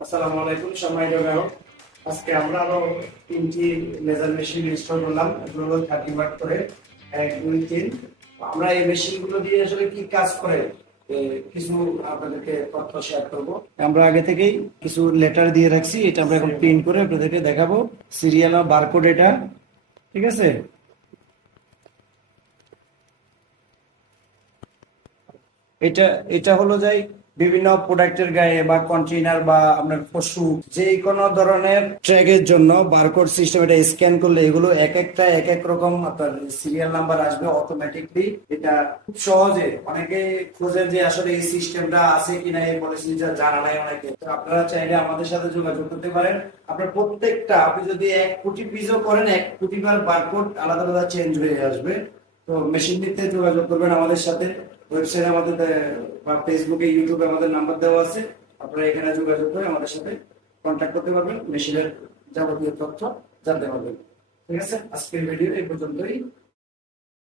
আসসালামু আলাইকুম সম্মানিত গ্রাহক। আজকে আমরা আরো 3টি লেজার মেশিন ইনস্টল করলাম। এগুলো হলো 30 ওয়াট করে, 1 2 3। আমরা এই মেশিনগুলো দিয়ে আসলে কি কাজ করে কিছু আপনাদেরকে তথ্য শেয়ার করব। আমরা আগে থেকেই কিছু লেটার দিয়ে রাখছি, এটা আমরা এখন প্রিন্ট করে আপনাদেরকে দেখাবো। সিরিয়াল আর বারকোড এটা, ঠিক আছে। এটা এটা হলো যাই বিভিন্ন প্রোডাক্টের গায়ে বা কন্টেইনার বা আপনার পশু যে কোনো ধরনের ট্র্যাগের জন্য বারকোড সিস্টেম, এটা স্ক্যান করলে এগুলো এক একটা এক এক রকম আপনার সিরিয়াল নাম্বার আসবে অটোমেটিকলি। এটা খুব সহজে, অনেকে খোঁজেন যে আসলে এই সিস্টেমটা আছে কিনা, এই পলিসিটা জানা নাই অনেকে। তো আপনারা চাইলে আমাদের সাথে যোগাযোগ করতে পারেন। আপনার প্রত্যেকটা, আপনি যদি 1 কোটি পিসও করেন, 1 কোটি বার বারকোড আলাদা আলাদা চেঞ্জ হয়ে আসবে। তো মেশিন নিতে যোগাযোগ করবেন আমাদের সাথে। ওয়েবসাইটে আমাদের বা ফেসবুকে ইউটিউবে আমাদের নাম্বার দেওয়া আছে। আপনারা এখানে যোগাযোগ করে আমাদের সাথে কন্ট্যাক্ট করতে পারবেন, মেশিনের যাবতীয় তথ্য জানতে পারবেন। ঠিক আছে, আজকের ভিডিও এই পর্যন্তই।